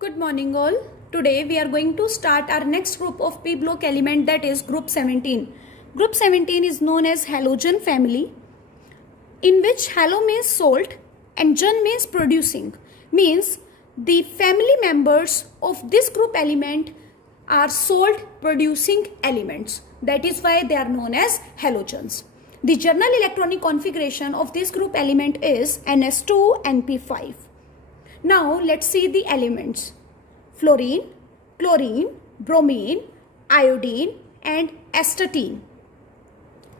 Good morning all. Today we are going to start our next group of p block element, that is group 17. Group 17 is known as halogen family, in which halo means salt and gen means producing. Means the family members of this group element are salt producing elements. That is why they are known as halogens. The general electronic configuration of this group element is Ns2np5. Now let's see the elements: fluorine, chlorine, bromine, iodine and astatine.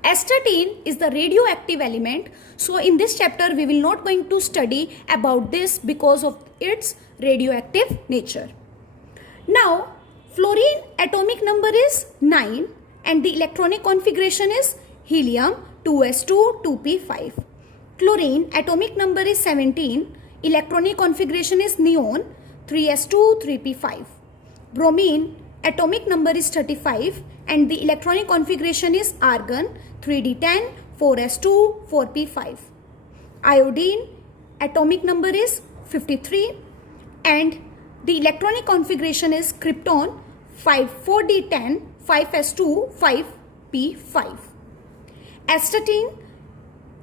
Astatine is the radioactive element. So in this chapter we will not going to study about this because of its radioactive nature. Now fluorine atomic number is 9 and the electronic configuration is helium 2s2 2p5. Chlorine atomic number is 17. Electronic configuration is neon 3s2 3p5. Bromine atomic number is 35 and the electronic configuration is argon 3d10 4s2 4p5. Iodine atomic number is 53 and the electronic configuration is krypton 4d10 5s2 5p5. Astatine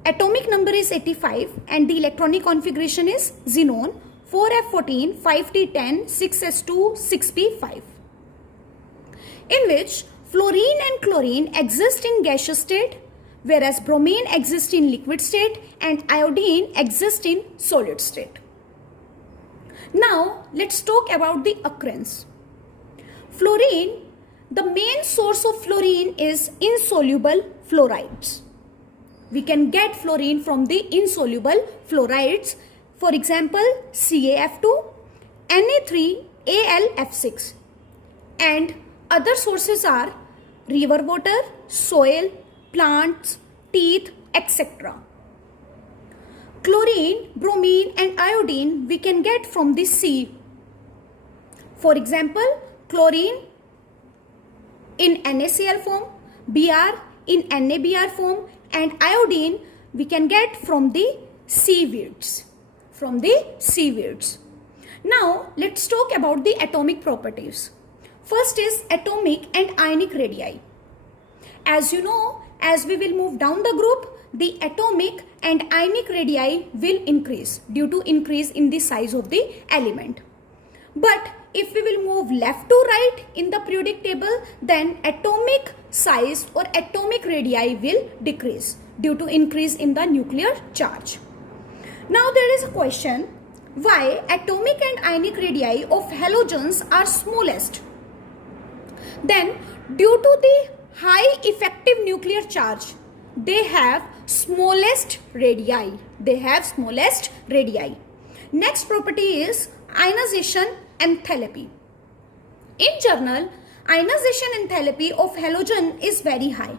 atomic number is 85 and the electronic configuration is xenon 4f14 5d10 6s2 6p5, in which fluorine and chlorine exist in gaseous state, whereas bromine exists in liquid state and iodine exists in solid state. Now let's talk about the occurrence. Fluorine, the main source of fluorine is insoluble fluorides. We can get fluorine from the insoluble fluorides. For example, CaF2, Na3Alf6, and other sources are river water, soil, plants, teeth, etc. Chlorine, bromine and iodine we can get from the sea. For example, chlorine in NaCl form, Br in NaBr form, and iodine we can get from the seaweeds. Now let's talk about the atomic properties. First is atomic and ionic radii. As you know, as we will move down the group, the atomic and ionic radii will increase due to increase in the size of the element. But if we will move left to right in the periodic table, then atomic size or atomic radii will decrease due to increase in the nuclear charge. Now there is a question, why atomic and ionic radii of halogens are smallest? Then due to the high effective nuclear charge, they have smallest radii. Next property is ionization enthalpy. In general, ionization enthalpy of halogen is very high,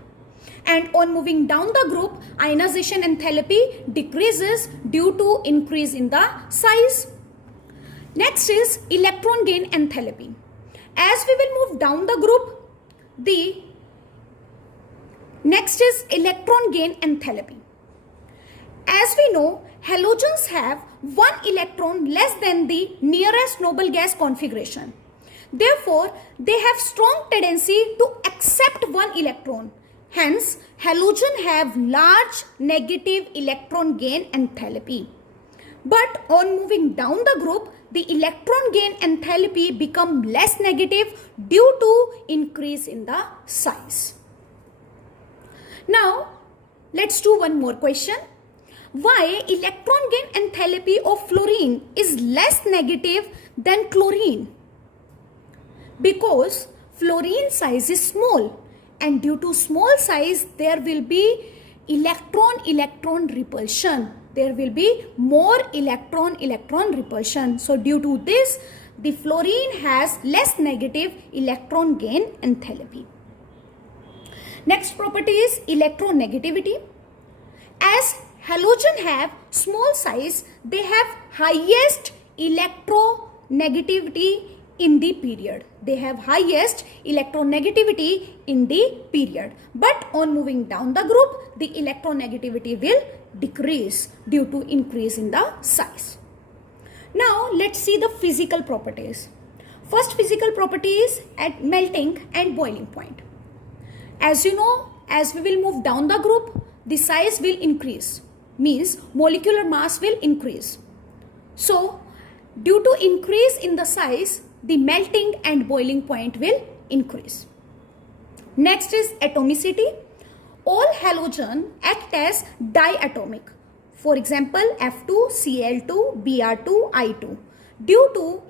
and on moving down the group, ionization enthalpy decreases due to increase in the size. Next is electron gain enthalpy. As we will move down the group, the next is electron gain enthalpy. As we know, halogens have one electron less than the nearest noble gas configuration. Therefore, they have strong tendency to accept one electron. Hence, halogen have large negative electron gain enthalpy. But on moving down the group, the electron gain enthalpy become less negative due to increase in the size. Now, let's do one more question. Why electron gain enthalpy of fluorine is less negative than chlorine? Because fluorine size is small, and due to small size there will be electron repulsion. There will be more electron repulsion. So due to this, the fluorine has less negative electron gain enthalpy. Next property is electronegativity. As halogen have small size, they have highest electronegativity in the period. But on moving down the group, the electronegativity will decrease due to increase in the size. Now let's see the physical properties. First physical property is at melting and boiling point. As you know, as we will move down the group, the size will increase, means molecular mass will increase. So, due to increase in the size, the melting and boiling point will increase. Next is atomicity. All halogen act as diatomic. For example, F2, Cl2, Br2, I2 due to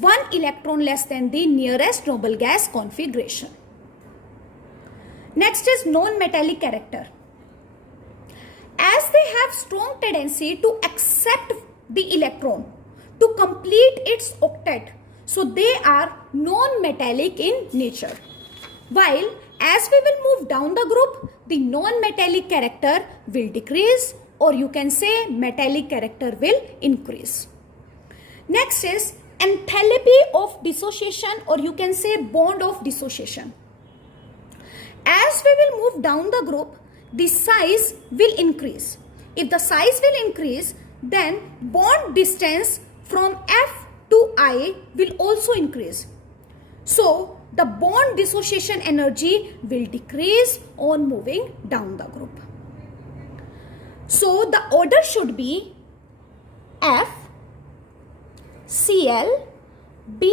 one electron less than the nearest noble gas configuration. Next is non-metallic character. As they have strong tendency to accept the electron to complete its octet, so they are non-metallic in nature. While as we will move down the group, the non-metallic character will decrease, or you can say metallic character will increase. Next is enthalpy of dissociation, or you can say bond of dissociation. As we will move down the group, the size will increase. If the size will increase, then bond distance from F to I will also increase. So, the bond dissociation energy will decrease on moving down the group. So, the order should be F, Cl, Br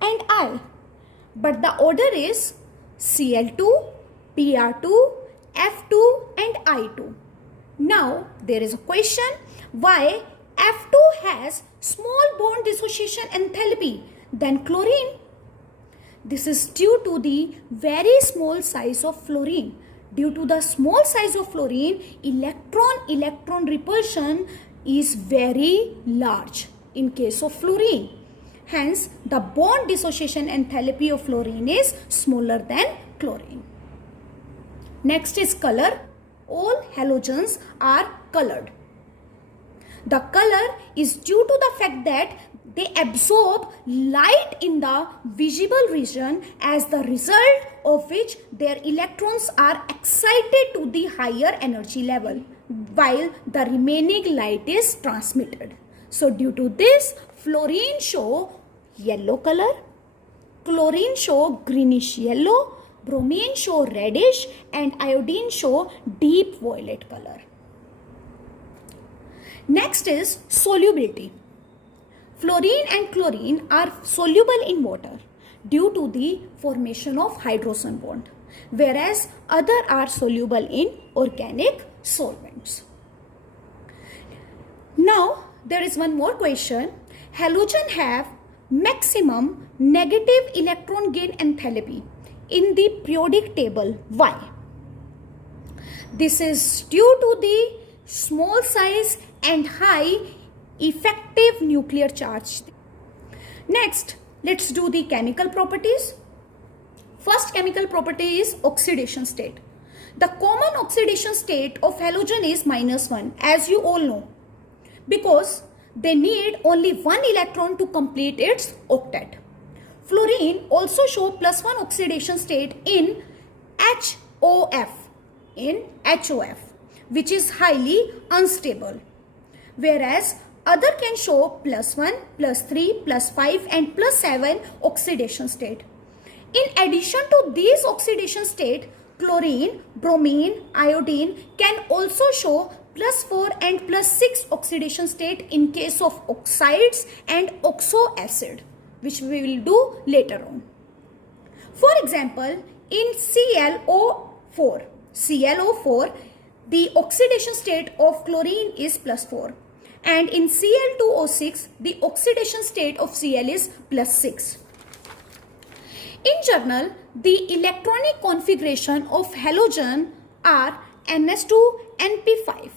and I. But the order is Cl2, Br2, F2 and I2. Now, there is a question why F2 has small bond dissociation enthalpy than chlorine. This is due to the very small size of fluorine. Due to the small size of fluorine, electron repulsion is very large in case of fluorine. Hence, the bond dissociation enthalpy of fluorine is smaller than chlorine. Next is color. All halogens are colored. The color is due to the fact that they absorb light in the visible region, as the result of which their electrons are excited to the higher energy level, while the remaining light is transmitted. So due to this, fluorine show yellow color, chlorine show greenish yellow, bromine show reddish and iodine show deep violet color. Next is solubility. Fluorine and chlorine are soluble in water due to the formation of hydrogen bond, whereas other are soluble in organic solvents. Now there is one more question. Halogen have maximum negative electron gain enthalpy in the periodic table. Why? This is due to the small size and high effective nuclear charge. Next, let's do the chemical properties. First chemical property is oxidation state. The common oxidation state of halogen is -1, as you all know, because they need only one electron to complete its octet. Fluorine also show +1 oxidation state in HOF, which is highly unstable, whereas other can show +1, +3, +5 and +7 oxidation state. In addition to these oxidation state, chlorine, bromine, iodine can also show +4 and +6 oxidation state in case of oxides and oxo acid, which we will do later on. For example, in ClO4, the oxidation state of chlorine is +4, and in Cl2O6, the oxidation state of Cl is +6. In general, the electronic configuration of halogen are Ns2, Np5.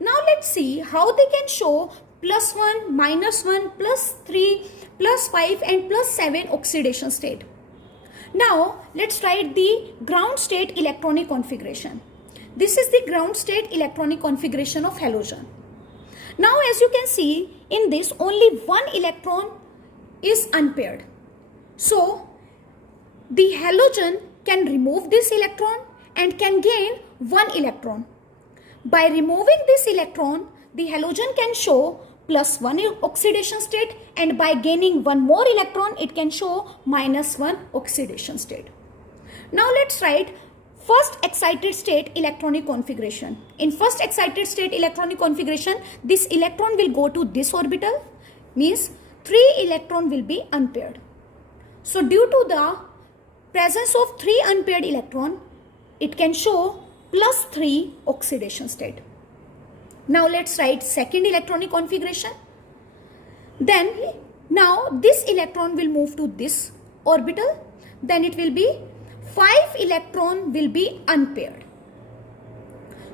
Now let's see how they can show +1, -1, +3, +5 and +7 oxidation state. Now let's write the ground state electronic configuration. This is the ground state electronic configuration of halogen. Now as you can see, in this only one electron is unpaired. So the halogen can remove this electron and can gain one electron. By removing this electron, the halogen can show plus 1 oxidation state, and by gaining one more electron it can show minus 1 oxidation state. Now let's write first excited state electronic configuration. In first excited state electronic configuration, this electron will go to this orbital, means 3 electron will be unpaired. So due to the presence of 3 unpaired electron, it can show plus 3 oxidation state. Now let's write second electronic configuration. Then now this electron will move to this orbital. Then it will be 5 electron will be unpaired.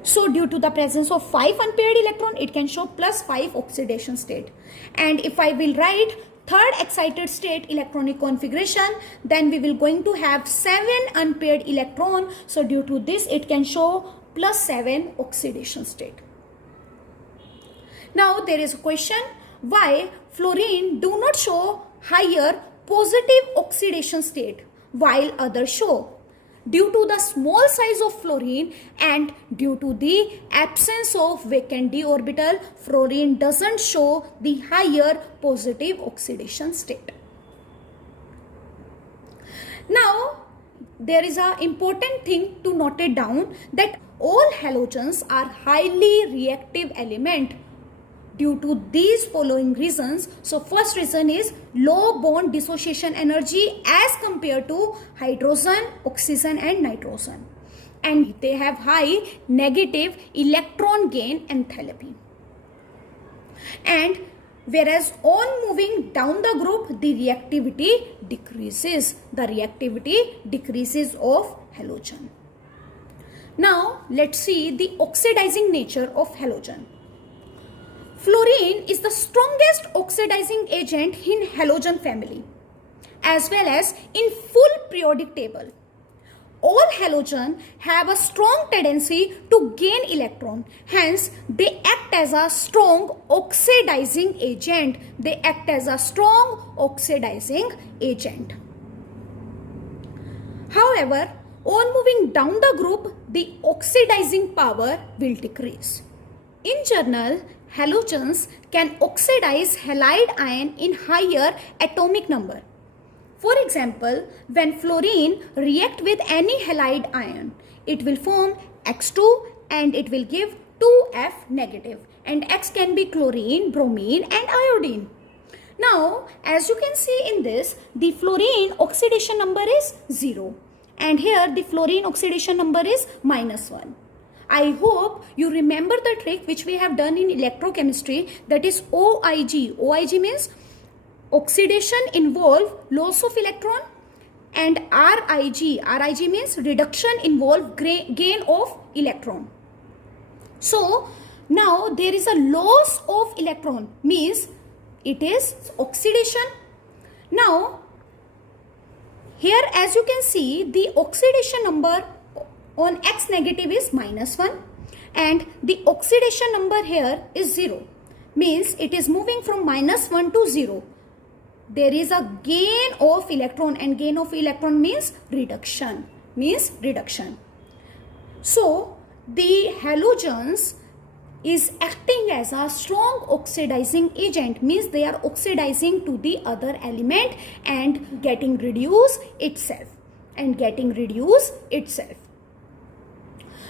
So due to the presence of 5 unpaired electron, it can show plus 5 oxidation state. And if I will write third excited state electronic configuration, then we will going to have 7 unpaired electron. So due to this, it can show plus 7 oxidation state. Now there is a question, why fluorine do not show higher positive oxidation state while others show? Due to the small size of fluorine and due to the absence of vacant d orbital, fluorine doesn't show the higher positive oxidation state. Now there is an important thing to note it down, that all halogens are highly reactive element due to these following reasons. So first reason is low bond dissociation energy as compared to hydrogen, oxygen and nitrogen, and they have high negative electron gain enthalpy. And whereas on moving down the group, the reactivity decreases. The reactivity decreases of halogen. Now let's see the oxidizing nature of halogen. Fluorine is the strongest oxidizing agent in halogen family as well as in full periodic table. All halogen have a strong tendency to gain electron, hence they act as a strong oxidizing agent. They act as a strong oxidizing agent. However, on moving down the group, the oxidizing power will decrease. In general, halogens can oxidize halide ion in higher atomic number. For example, when fluorine react with any halide ion, it will form X2 and it will give 2F negative, and X can be chlorine, bromine and iodine. Now, as you can see in this, the fluorine oxidation number is 0 and here the fluorine oxidation number is -1. I hope you remember the trick which we have done in electrochemistry, that is OIG. OIG means oxidation involve loss of electron, and RIG. RIG means reduction involve gain of electron. So now there is a loss of electron, means it is oxidation. Now here as you can see, the oxidation number on X negative is -1 and the oxidation number here is 0, means it is moving from -1 to 0. There is a gain of electron, and gain of electron means reduction, So the halogens is acting as a strong oxidizing agent, means they are oxidizing to the other element and getting reduced itself.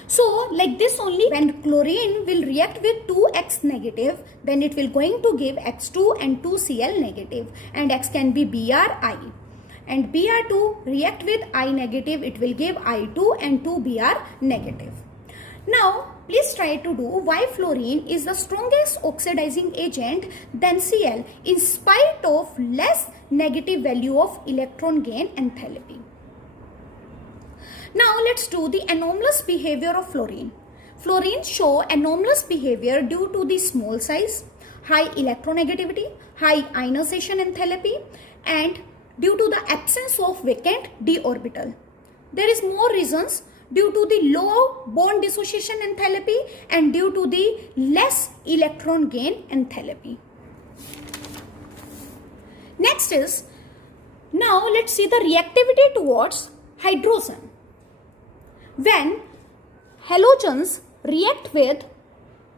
So like this only, when chlorine will react with 2X negative, then it will going to give X2 and 2Cl negative, and X can be Bri, and Br2 react with I negative, it will give I2 and 2Br negative. Now please try to do why fluorine is the strongest oxidizing agent than Cl in spite of less negative value of electron gain enthalpy. Now let's do the anomalous behavior of fluorine. Fluorine show anomalous behavior due to the small size, high electronegativity, high ionization enthalpy, and due to the absence of vacant d orbital. There is more reasons due to the low bond dissociation enthalpy and due to the less electron gain enthalpy. Next is, now let's see the reactivity towards hydrogen. When halogens react with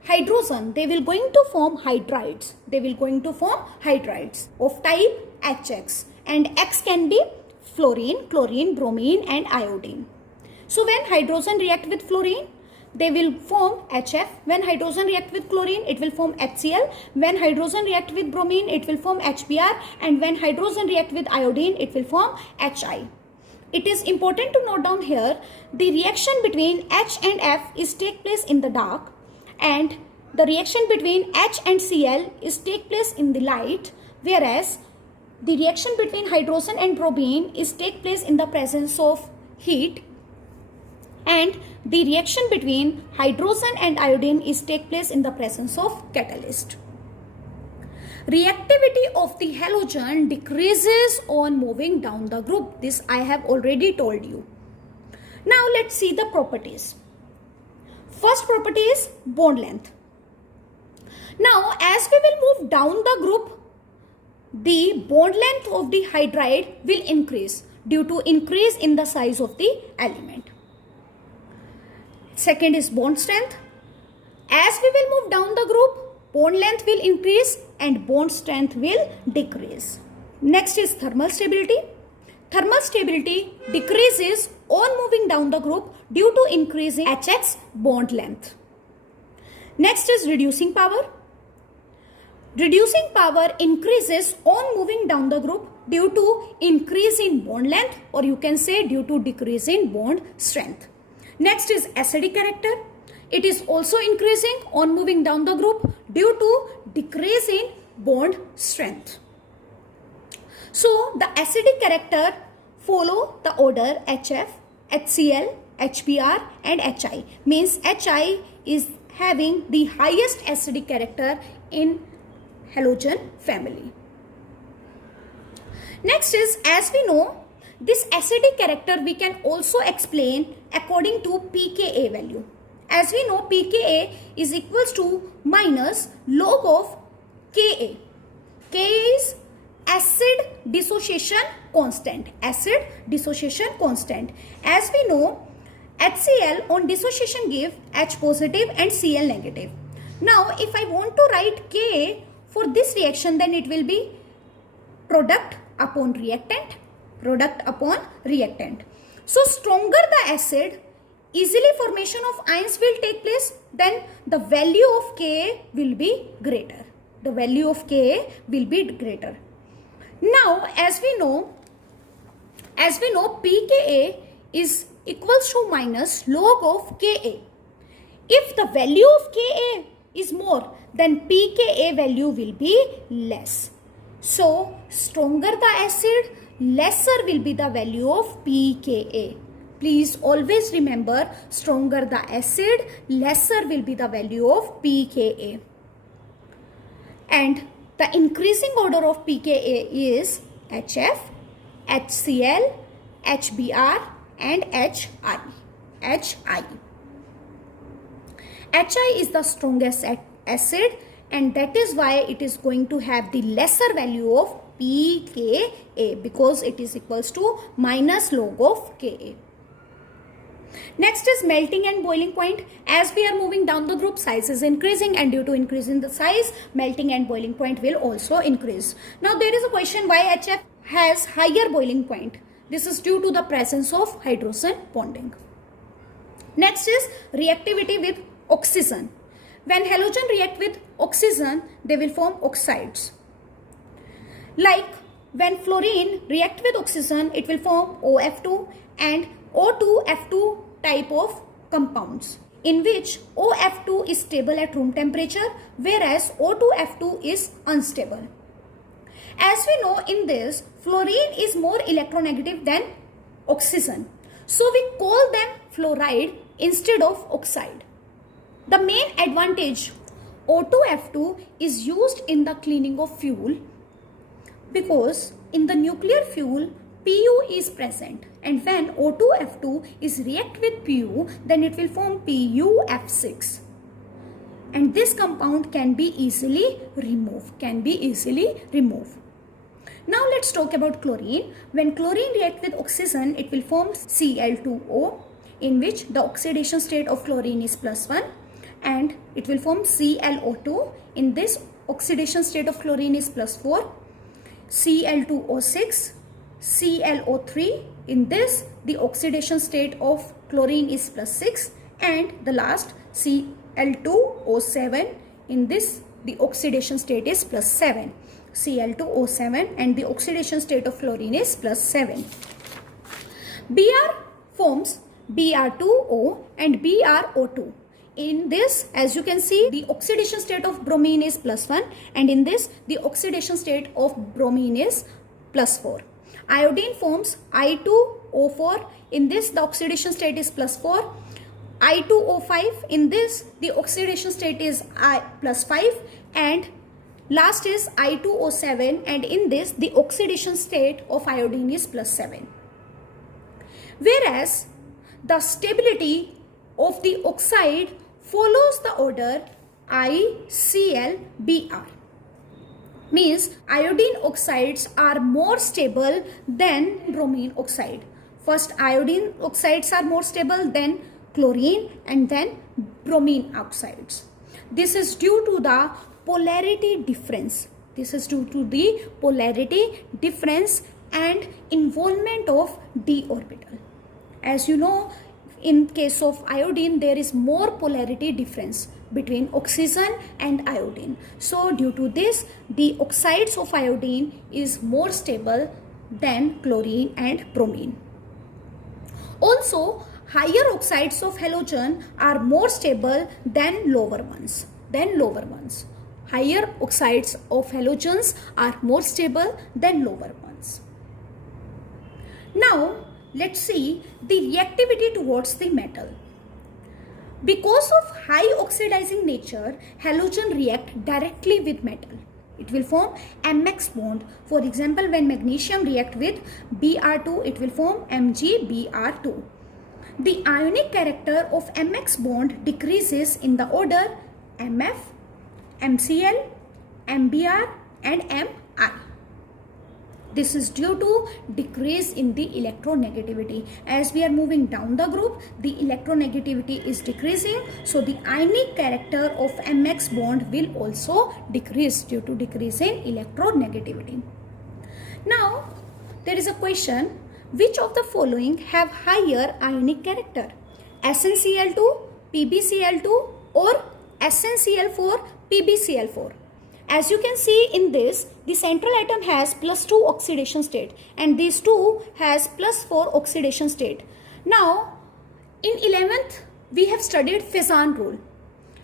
hydrogen, they will going to form hydrides. They will going to form hydrides of type HX, and X can be fluorine, chlorine, bromine and iodine. So when hydrogen react with fluorine, they will form HF. When hydrogen react with chlorine, it will form HCl. When hydrogen react with bromine, it will form HBr. And when hydrogen react with iodine, it will form HI. It is important to note down here, the reaction between H and F is take place in the dark, and the reaction between H and Cl is take place in the light, whereas the reaction between hydrogen and bromine is take place in the presence of heat, and the reaction between hydrogen and iodine is take place in the presence of catalyst. Reactivity of the halogen decreases on moving down the group. This I have already told you. Now let's see the properties. First property is bond length. Now as we will move down the group, the bond length of the hydride will increase due to increase in the size of the element. Second is bond strength. As we will move down the group, bond length will increase and bond strength will decrease. Next is thermal stability. Thermal stability decreases on moving down the group due to increasing HX bond length. Next is reducing power. Reducing power increases on moving down the group due to increase in bond length, or you can say due to decrease in bond strength. Next is acidic character. It is also increasing on moving down the group due to decrease in bond strength. So the acidic character follow the order HF, HCl, HBr and HI. Means HI is having the highest acidic character in halogen family. Next is, as we know, this acidic character we can also explain according to pKa value. As we know, pKa is equals to minus log of Ka. Ka is acid dissociation constant. Acid dissociation constant. As we know, HCl on dissociation give H positive and Cl negative. Now, if I want to write Ka for this reaction, then it will be product upon reactant. Product upon reactant. So, stronger the acid, easily formation of ions will take place, then the value of Ka will be greater. The value of Ka will be greater. Now, as we know, pKa is equals to minus log of Ka. If the value of Ka is more, then pKa value will be less. So, stronger the acid, lesser will be the value of pKa. Please always remember, stronger the acid, lesser will be the value of pKa. And the increasing order of pKa is HF, HCl, HBr and HI. HI is the strongest acid, and that is why it is going to have the lesser value of pKa, because it is equals to minus log of Ka. Next is melting and boiling point. As we are moving down the group, size is increasing, and due to increase in the size, melting and boiling point will also increase. Now there is a question why HF has higher boiling point. This is due to the presence of hydrogen bonding. Next is reactivity with oxygen. When halogen react with oxygen, they will form oxides. Like when fluorine react with oxygen, it will form OF2 and O2F2 type of compounds, in which OF2 is stable at room temperature, whereas O2F2 is unstable. As we know, in this, fluorine is more electronegative than oxygen. So we call them fluoride instead of oxide. The main advantage O2F2 is used in the cleaning of fuel, because in the nuclear fuel Pu is present, and when O2F2 is react with Pu, then it will form PuF6, and this compound can be easily removed. Now let's talk about chlorine. When chlorine react with oxygen, it will form Cl2O, in which the oxidation state of chlorine is +1, and it will form ClO2. In this, oxidation state of chlorine is +4. Cl2O6, ClO3. In this, the oxidation state of chlorine is +6, and the last Cl2O7. In this, the oxidation state is +7. Cl2O7, and the oxidation state of chlorine is +7. Br forms Br2O and BrO2. In this, as you can see, the oxidation state of bromine is +1, and in this, the oxidation state of bromine is +4. Iodine forms I2O4. In this, the oxidation state is +4. I2O5. In this, the oxidation state is +5, and last is I2O7, and in this, the oxidation state of iodine is +7. Whereas the stability of the oxide follows the order ICl-Br. Means iodine oxides are more stable than bromine oxide. First iodine oxides are more stable, then chlorine, and then bromine oxides. This is due to the polarity difference. This is due to the polarity difference and involvement of d orbital. As you know, in case of iodine, there is more polarity difference between oxygen and iodine. So due to this, the oxides of iodine is more stable than chlorine and bromine. Also, higher oxides of halogen are more stable than lower ones. Higher oxides of halogens are more stable than lower ones. Now, let's see the reactivity towards the metal. Because of high oxidizing nature, halogen react directly with metal. It will form MX bond. For example, when magnesium react with Br2, it will form MgBr2. The ionic character of MX bond decreases in the order MF, MCl, MBr and Mi. This is due to decrease in the electronegativity. As we are moving down the group, the electronegativity is decreasing. So the ionic character of MX bond will also decrease due to decrease in electronegativity. Now, there is a question, which of the following have higher ionic character? SnCl2, PbCl2 or SnCl4, PbCl4? As you can see in this, the central atom has +2 oxidation state and these two has +4 oxidation state. Now, in 11th, we have studied Fezan rule.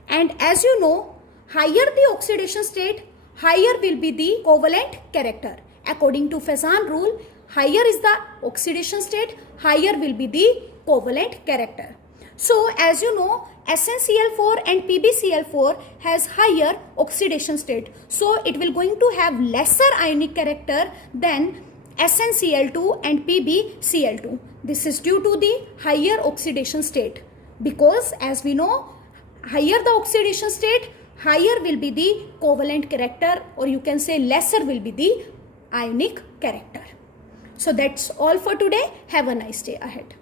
And as you know, higher the oxidation state, higher will be the covalent character. According to Fezan rule, higher is the oxidation state, higher will be the covalent character. So, as you know, SnCl4 and PbCl4 has higher oxidation state. So, it will going to have lesser ionic character than SnCl2 and PbCl2. This is due to the higher oxidation state. Because as we know, higher the oxidation state, higher will be the covalent character, or you can say lesser will be the ionic character. So, that's all for today. Have a nice day ahead.